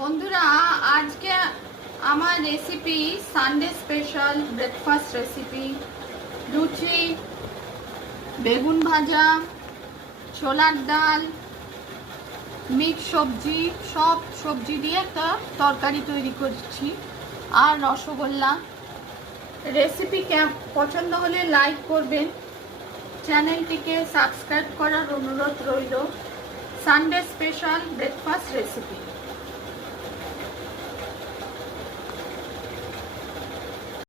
বন্ধুরা, আজকে আমার recipe sunday special breakfast recipe. লুচি, বেগুন ভাজা, ছোলার ডাল, মিক্স সবজি, সব সবজি দিয়ে একটা তরকারি তৈরি করছি, আর রসগোল্লা। রেসিপি পছন্দ হলে লাইক করবেন, চ্যানেলটিকে সাবস্ক্রাইব করার অনুরোধ রইল। Sunday special breakfast recipe.